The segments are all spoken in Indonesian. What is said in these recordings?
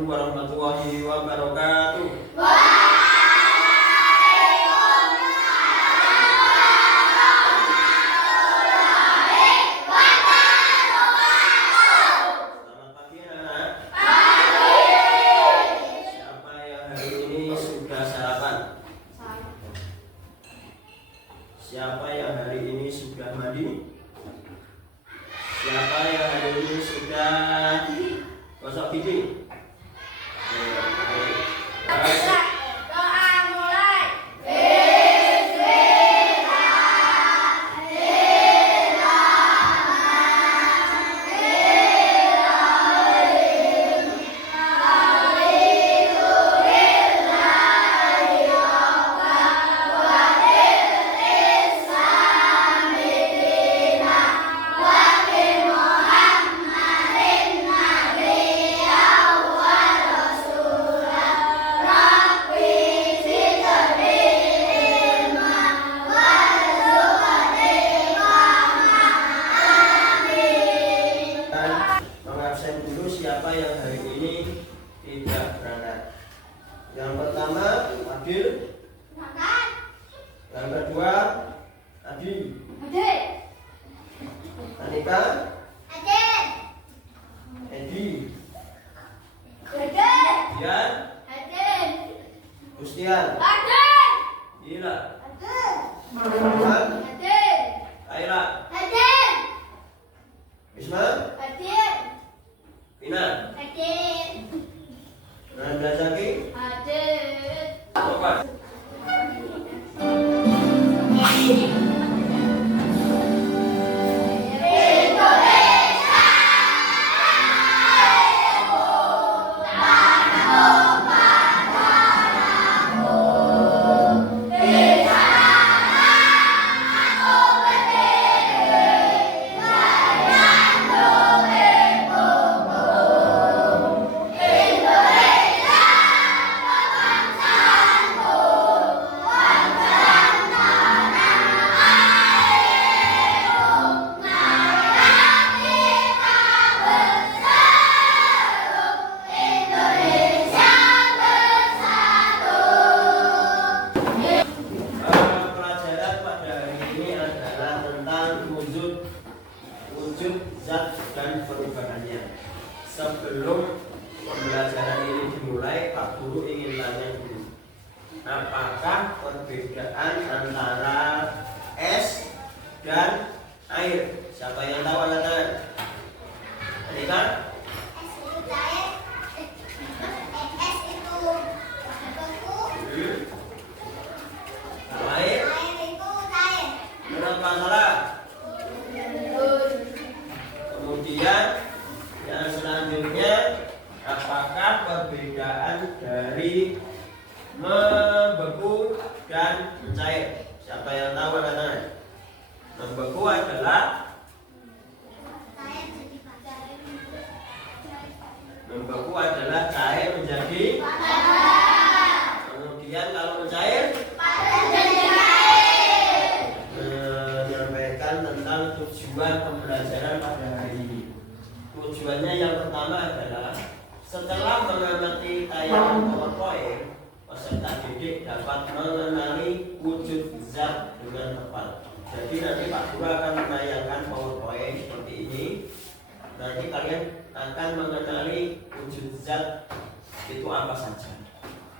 Assalamualaikum warahmatullahi wabarakatuh. Selamat pagi anak. Siapa yang hari ini sudah sarapan? Siapa yang hari ini sudah mandi? Siapa yang hari ini sudah gosok gigi? Doa mulai. Mengabsen dulu siapa yang hari ini tidak berangkat. Yang pertama Adil, yang kedua Adi, Anika, Edi, Dian, Gustian, Gila, Rahman, Kaira, Isma, Vina, Nanda Zaki, Topan. Pelajaran pada hari ini adalah tentang wujud zat dan perubahannya. Sebelum pembelajaran ini dimulai, Pak Guru ingin tanya dulu, apakah perbedaan antara es dan air? Siapa yang tahu angkat tangan? Anika? Kalau air? Kenapa salah? Kemudian yang selanjutnya, apakah perbedaan dari membeku dan mencair? Siapa yang tahu angkat tangan? Membeku adalah cair menjadi. Kemudian kalau mencair, menyampaikan tentang tujuan pembelajaran pada hari ini. Tujuannya yang pertama adalah setelah mengamati tayangan PowerPoint, peserta didik dapat mengenali wujud zat dengan tepat. Jadi nanti Pak Guru akan menayangkan PowerPoint seperti ini. Nanti kalian akan mengenali wujud zat itu apa saja.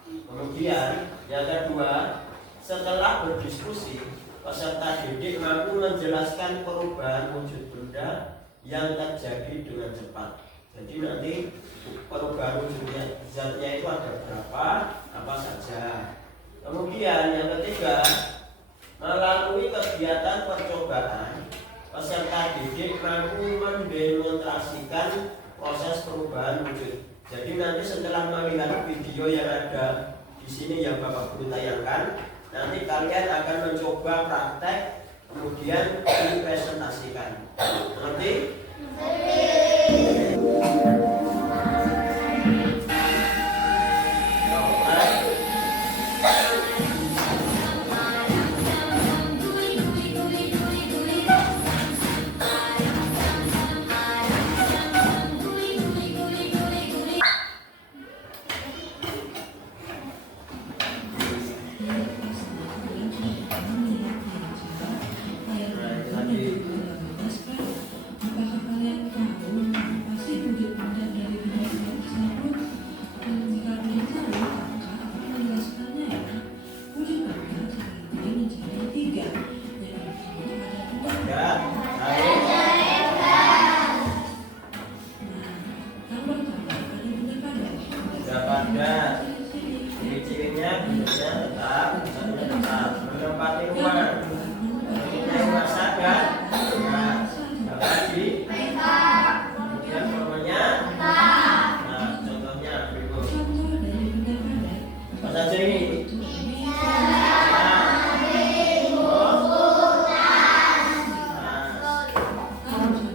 Kemudian yang kedua, setelah berdiskusi, peserta didik mampu menjelaskan perubahan wujud benda yang terjadi dengan cepat. Jadi nanti perubahan wujudnya zatnya itu ada berapa, apa saja. Kemudian yang ketiga, melalui kegiatan percobaan, peserta didik mampu mendemonstrasikan proses perubahan wujud. Jadi nanti setelah melihat video yang ada di sini yang Bapak Guru tayangkan, nanti kalian akan mencoba praktek, kemudian dipresentasikan. Nanti padat. Ciri-cirinya bentuknya tetap, bentuknya tetap, menempati ruang. Ini rumah sadar, ya, lagi. Kemudian volumenya, nah contohnya berikut. Apa saja ini?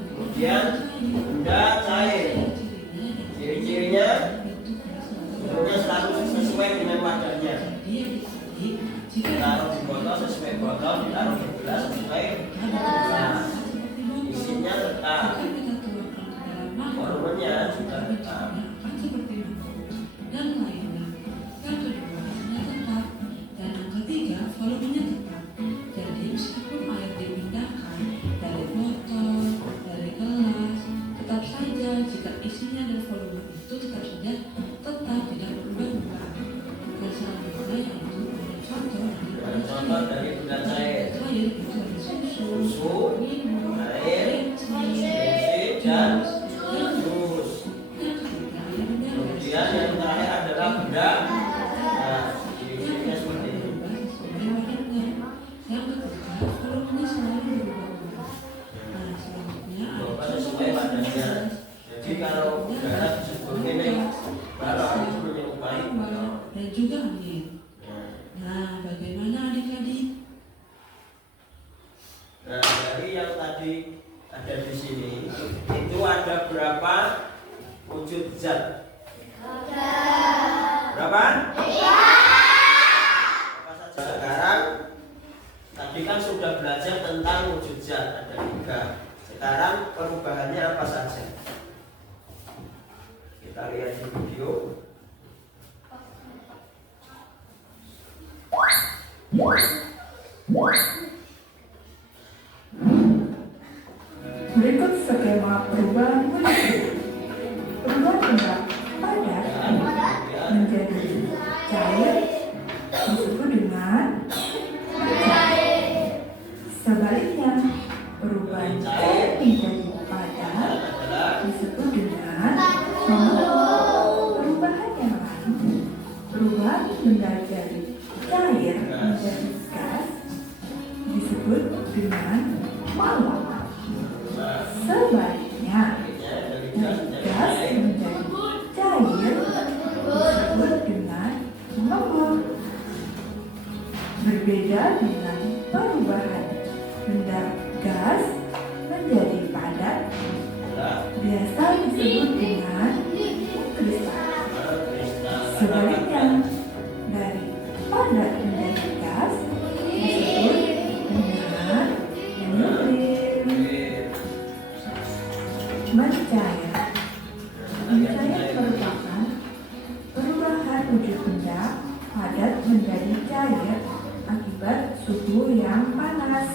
Kemudian benda cair. Ciri-cirinya bentuknya selalu sesuai dengan wadahnya. Ditaruh di botol sesuai botol, ditaruh di gelas sesuai gelas. Isinya tetap, volumenya juga tetap. Jadi meskipun air dipindahkan dari botol, dari gelas, tetap saja jika isinya dan volume itu tetap saja tetap tidak berubah-ubah. Dan selanjutnya yaitu ada Contoh dari benda cair, cair itu ada susu, minum, air, bensin, dan jus. Kemudian yang terakhir adalah benda. Nah, ciri-cirinya seperti ini. Yang ketiga, volumenya selalu berubah-ubah. Nah, selanjutnya Bapak sesuai wadahnya. Jadi kalau udara disebut ini, kalau itu menyerupai botol. dan juga angin. Nah, bagaimana adik-adik? Nah, dari yang tadi ada di sini, itu ada berapa wujud zat? Berapa? Apa saja? Sekarang, tadi kan sudah belajar tentang wujud zat, ada 3. Sekarang perubahannya apa saja? Kita lihat di video. Berikut skema perubahan wujud. Perubahan bentuk padat menjadi cair disebut dengan cair. Sebaliknya, perubahan cair menjadi padat disebut dengan membekukan. Perubahan yang lain, perubahan benda jadi cair menjadi gas disebut dengan mawar. Sebaliknya, gas menjadi cair disebut dengan mengembang. Berbeda dengan perubahan benda gas menjadi padat, biasa disebut dengan kristal. Sebaliknya, dari padat menjadi gas disebut dengan nuklir. Mencair. Mencair merupakan perubahan wujud benda padat menjadi cair akibat suhu yang panas.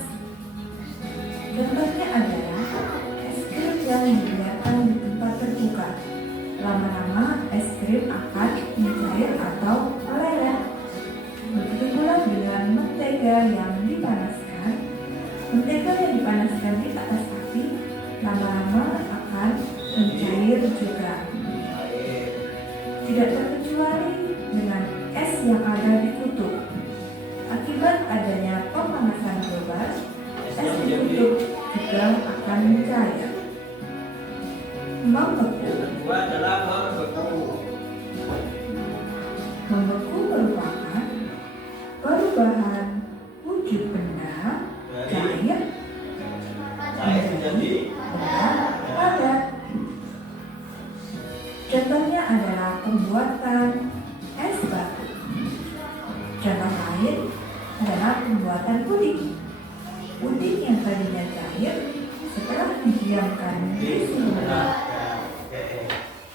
Contohnya adalah es krim yang dibiarkan di tempat terbuka. Lama-lama es krim akan mencair atau meleleh. Begitu pula dengan mentega yang dipanaskan. Mentega yang dipanaskan di atas api lama-lama akan mencair juga. Tidak terkecuali dengan es yang ada di kutub. Akibat adanya pemanasan global, es di kutub juga akan mencair. Membeku. Kedua adalah membeku. Membeku merupakan perubahan wujud benda cair menjadi benda padat. Contohnya adalah pembuatan es batu. Contoh lain adalah pembuatan puding. Puding yang tadinya cair setelah didiamkan di suhu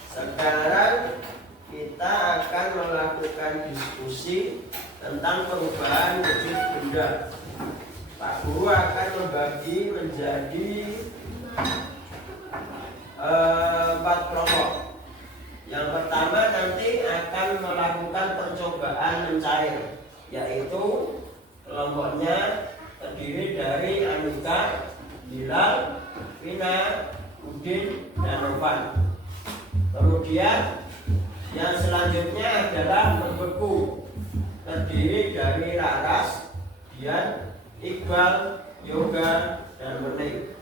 Sekarang kita akan melakukan diskusi tentang perubahan wujud benda. Pak Guru akan membagi menjadi 4 kelompok. Yang pertama nanti akan melakukan percobaan mencair, yaitu kelompoknya terdiri dari Anika, Bilal, Vina, Udin, dan Novan. Kemudian Yang selanjutnya adalah membeku, terdiri dari Laras, Dian, Iqbal, Yoga, dan Menik.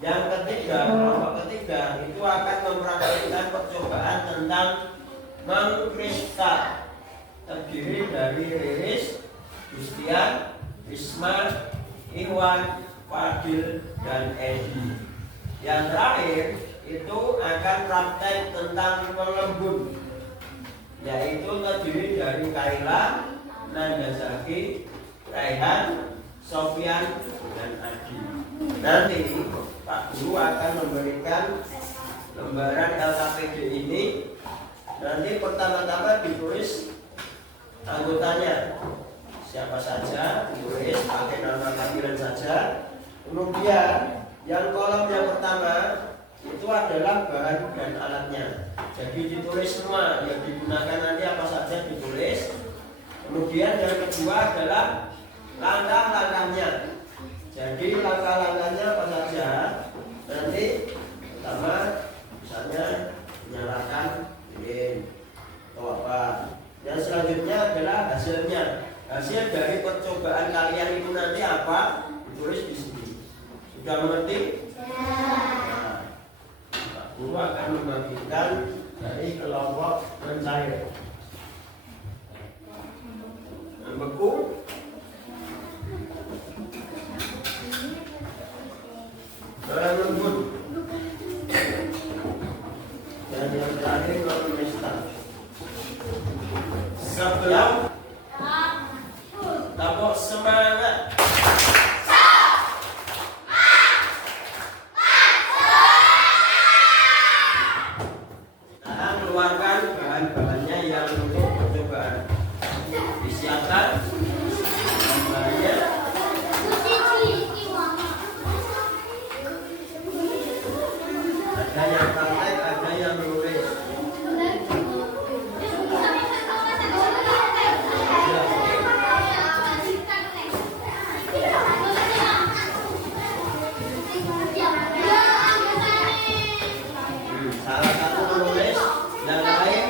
Yang ketiga, kelompok ketiga itu akan mempraktikkan percobaan tentang mengkristal, terdiri dari Riris, Justian, Wisma, Iwan, Fadil, dan Edi. Yang terakhir itu akan praktek tentang mengembun, yaitu terdiri dari Kaila, Nandasaki, Raihan, Sofian, dan Adi. Nanti Pak Guru akan memberikan lembaran LKPD ini. Nanti pertama-tama ditulis anggotanya siapa saja, ditulis pakai nama panggilan saja. Kemudian yang kolom yang pertama itu adalah bahan dan alatnya. Jadi ditulis semua yang digunakan nanti apa saja ditulis. Kemudian yang kedua adalah langkah-langkahnya. Jadi langkah-langkahnya apa saja? Nanti pertama misalnya menyalakan lilin atau apa. Yang selanjutnya adalah hasilnya. Hasil dari percobaan kalian itu nanti apa? Ditulis di sini. Sudah mengerti? Nah, Pak Guru akan membagikan dari kelompok mencair. Membeku, melembut, dan yang terakhir mengkristal. Sebelum tabok semangat. Sekarang keluarkan bahan-bahannya yang untuk percobaan. Disiapkan bahannya. Ada yang praktek, ada yang menulis. Salah satu menulis, yang lain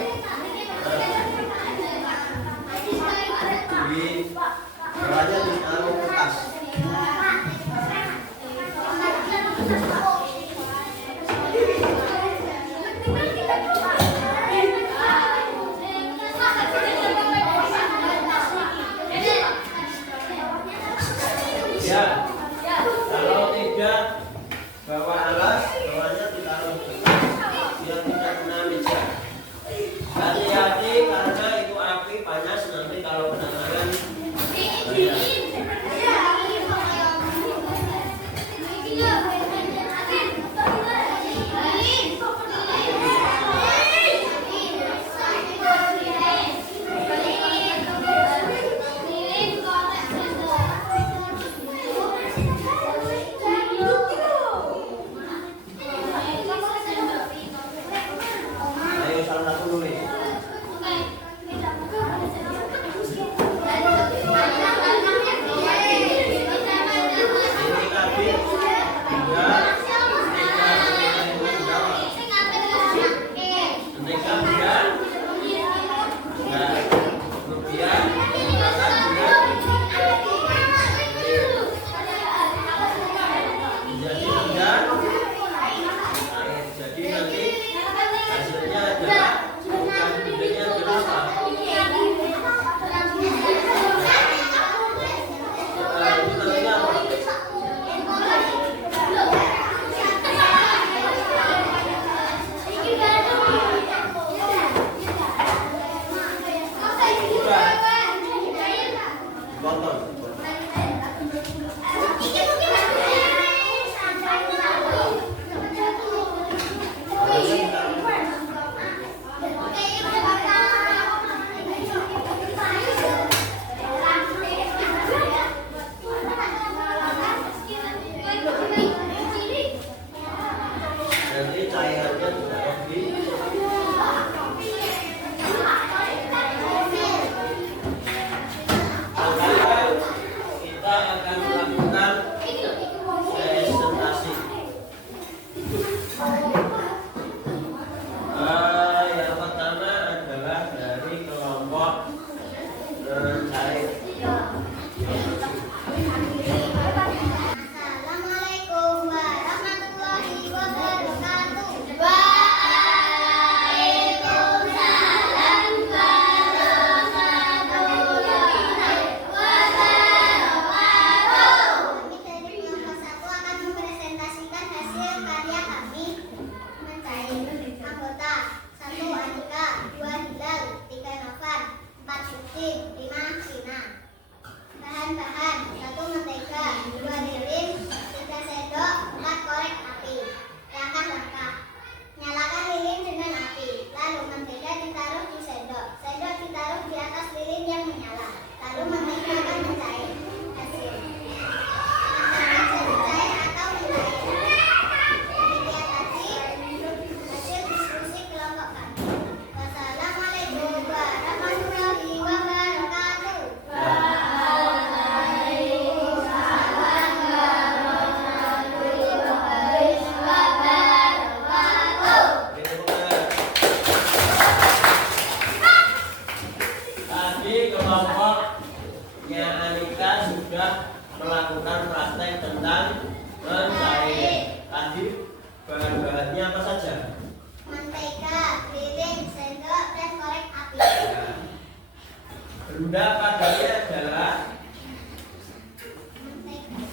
Benda padatnya adalah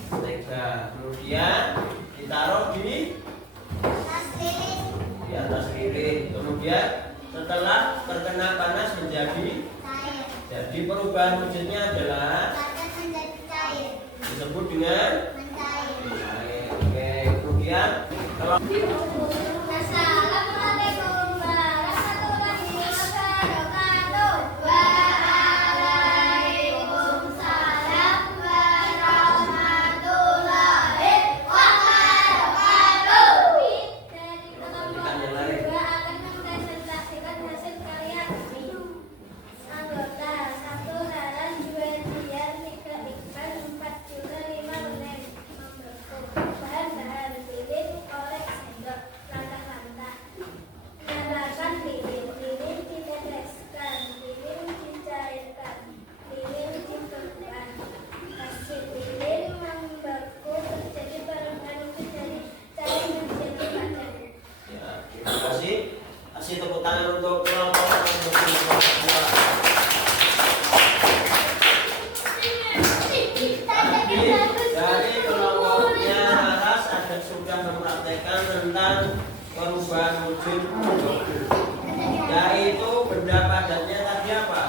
mentega. Kemudian ditaruh di atas lilin. Kemudian setelah terkena panas menjadi jadi perubahan wujudnya adalah disebut dengan cair. Oke, kemudian kalau Assalamualaikum warahmatullahi wabarakatuh. Waalaikumsalam warahmatullahi wabarakatuh. Dari kelompok dua akan mempresentasikan hasil karya kami. Anggota 1 Haran 2 Dian 3 Iqbal 4 Juna 5 Lenen bahan-bahan lilin korek sendok lantah-lantah menambahkan lilin diteteskan, lilin dicairkan, lilin dibekukan. Hasil lilin membeku terjadi perubahan dari cair menjadi padat. ya, terima kasih. Kasih tepuk tangan untuk kelompok dari kelompoknya Laras ada sudah mempraktekkan tentang perubahan wujud yaitu benda padatnya tadi apa?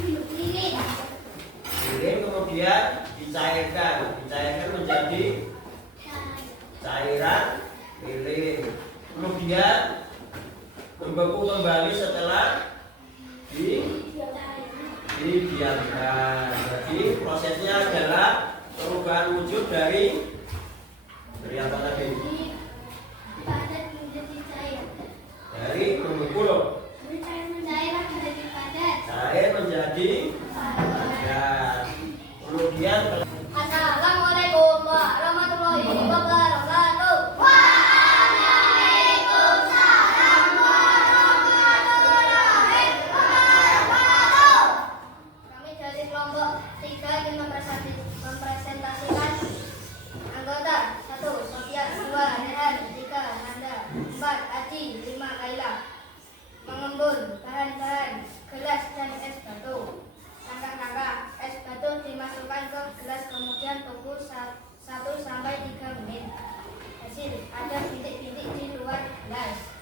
Lilin, kemudian dicairkan menjadi cairan lilin, kemudian membeku kembali setelah didiamkan. Jadi prosesnya adalah perubahan wujud dari apa tadi? Padat menjadi cair. Dari membeku loh. Cair menjadi padat. Cair menjadi padat. Kemudian Assalamualaikum warahmatullahi wabarakatuh. Waalaikumsalam warahmatullahi wabarakatuh. Kami dari kelompok 3 ingin mempresentasikan anggota 1 Sofia, 2 Rehan, 3 Nanda, 4 Aji, 5 Kaila. Mengembun bahan-bahan gelas dan es batu. Langkah-langkah es batu dimasukkan ke gelas kemudian tunggu 1 sampai 3 menit. Hasil ada bintik-bintik di luar gelas.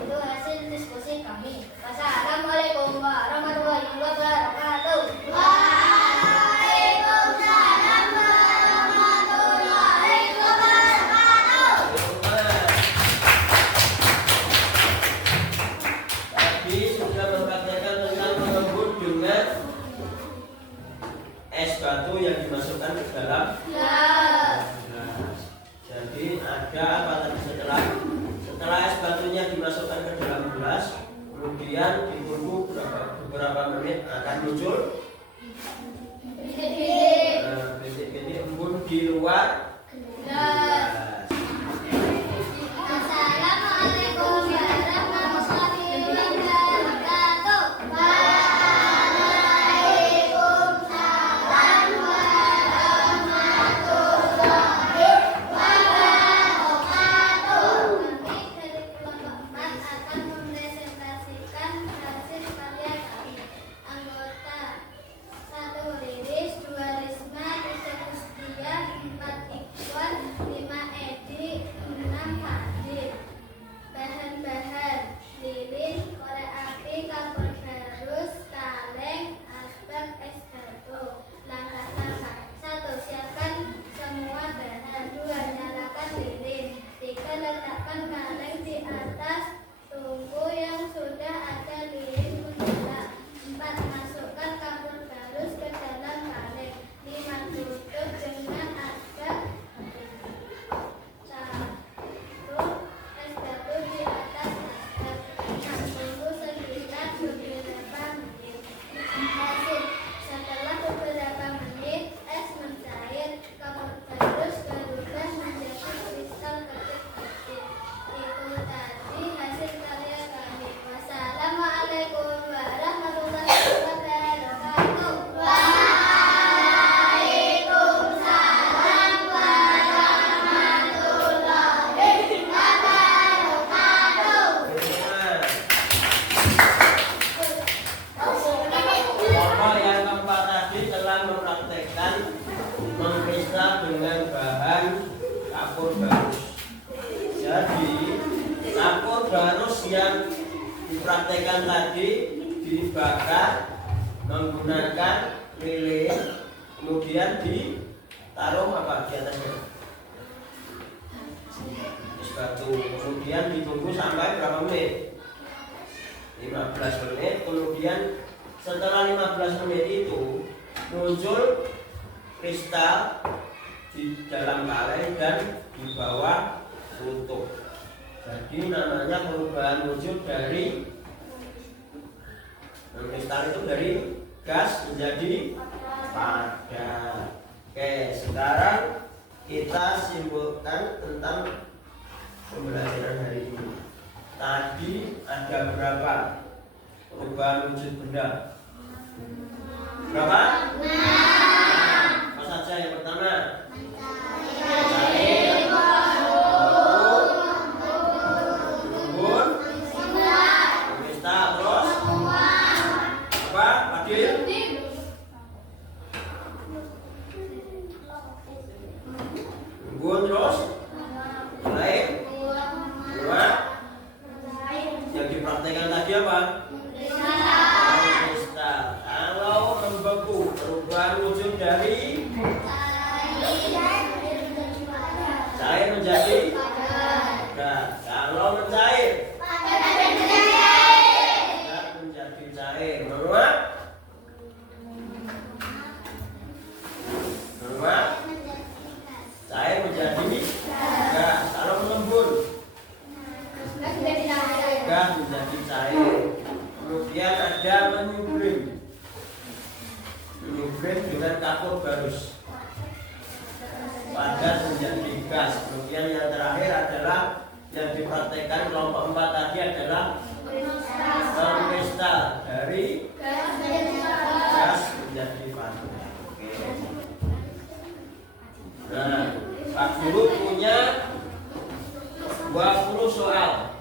Itu hasil diskusi kami. Wassalamualaikum warahmatullahi wabarakatuh. Waalaikumsalam warahmatullahi wabarakatuh. tadi sudah mempraktekkan tentang mengembun dengan es batu yang dimasukkan ke dalam gelas. Jadi ada apa tadi setelah es batunya dimasukkan ke dalam gelas, kemudian ditunggu beberapa menit akan muncul bintik-bintik embun di luar gelas. Assalamualaikum warahmatullahi wabarakatuh. Waalaikumsalam warahmatullahi wabarakatuh. Kami dari kelompok 4 akan mempresentasikan hasil karya kami. Anggota 1 Riris, 2 Risma, 3 Kustia, 4 Iqbal, dipraktekkan tadi dibakar menggunakan lilin, kemudian ditaruh apa di atasnya? Es batu. Kemudian ditunggu sampai berapa menit? 15 menit. Kemudian setelah 15 menit itu muncul kristal di dalam kaleng dan di bawah runtuh. Jadi namanya perubahan wujud dari kristal itu dari gas menjadi padat. Oke, sekarang kita simpulkan tentang pembelajaran hari ini. Tadi ada berapa perubahan wujud benda? Berapa? Apa saja yang pertama? Cair, lumpur, kristal, terus apa? Fadil? Lumpur, terus lain? Dua? Yang dipraktekkan tadi apa? Kristal. Kalau membeku, perubahan wujud dari cair menjadi gas. Kalau mencair, gas menjadi cair. Menguap, cair menjadi gas. Kalau mengembun, gas menjadi cair. Kemudian ada menyublim dengan kapur barus, padat menjadi gas. Kemudian yang terakhir adalah yang dipraktekkan kelompok 4 tadi adalah kristal dari gas menjadi padat. Nah, Pak Guru punya 20 soal.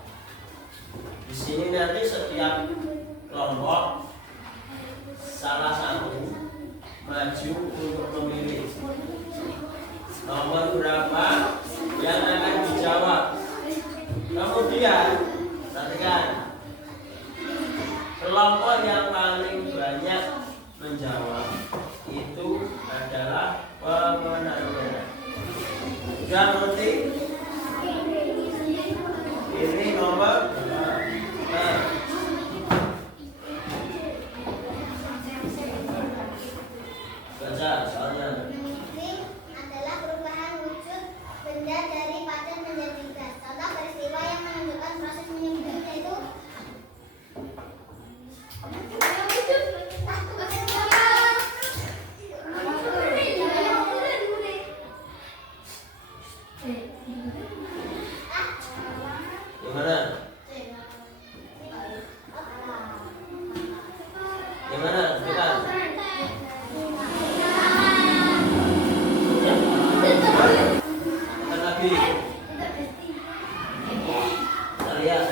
Di sini nanti setiap kelompok salah satu maju untuk memilih nomor berapa yang akan dijawab. Kemudian perhatikan, kelompok yang paling banyak menjawab itu adalah pemenangnya. Sudah mengerti? Ini nomor baca soalnya. Adalah perubahan wujud benda dari padat menjadi gas. Contoh peristiwa yang menunjukkan proses menyublim yaitu gimana? Gimana? Kita lagi. Kita lihat.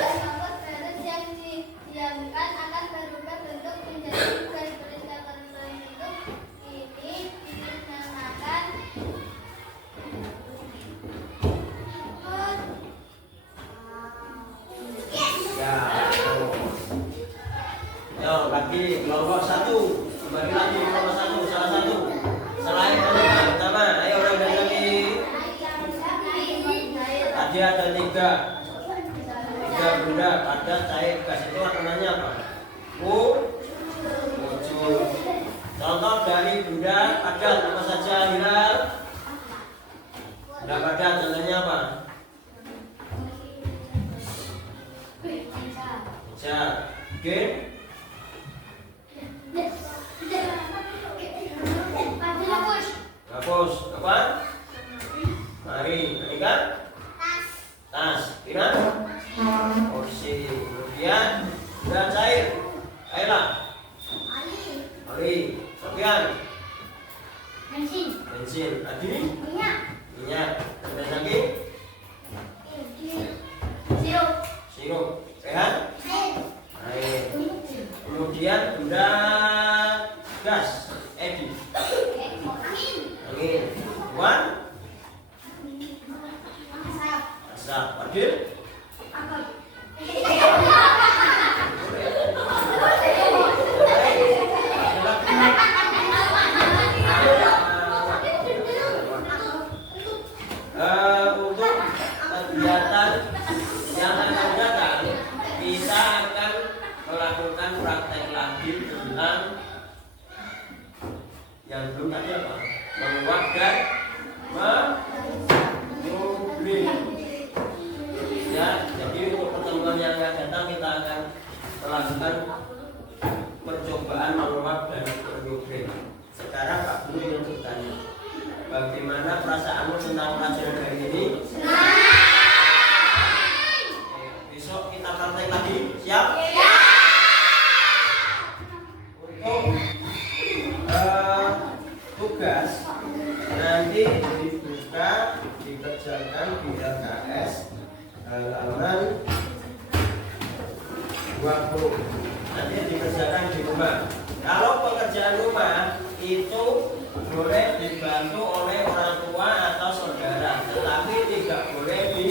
virus yang didiamkan akan berubah bentuk menjadi bukan benda karena hidup. Ini dinamakan Ya. Yo, lagi kelompok 1. Kembali lagi kelompok 1, salah satu. Selain yang pertama, ayo orang lagi. Tadi ada 3 benda padat, cair, gas. Itu warnanya apa? Wujud. Contoh dari benda padat apa saja, Hilal? Benda padat contohnya apa? Jar. Oke. Hapus. Apa? Mari. Ini kan? Tas. Kira? Kursi. Kemudian benda cair. Ayolah. Ali. Sofian. Bensin. Adi. Minyak. Kemudian lagi? Sirup. Rehan? Air. Kemudian benda gas. Edi. Angin. Wan. Asap. Fadil. melakukan percobaan menguap dan berdoktrin. Sekarang Pak Guru yang bertanya, bagaimana perasaanmu tentang pelajaran hari ini? Besok kita praktek lagi, siap? Untuk tugas nanti dibuka dikerjakan di LKS halaman 20. Nanti dikerjakan di rumah. Kalau pekerjaan rumah itu boleh dibantu oleh orang tua atau saudara, tetapi tidak boleh di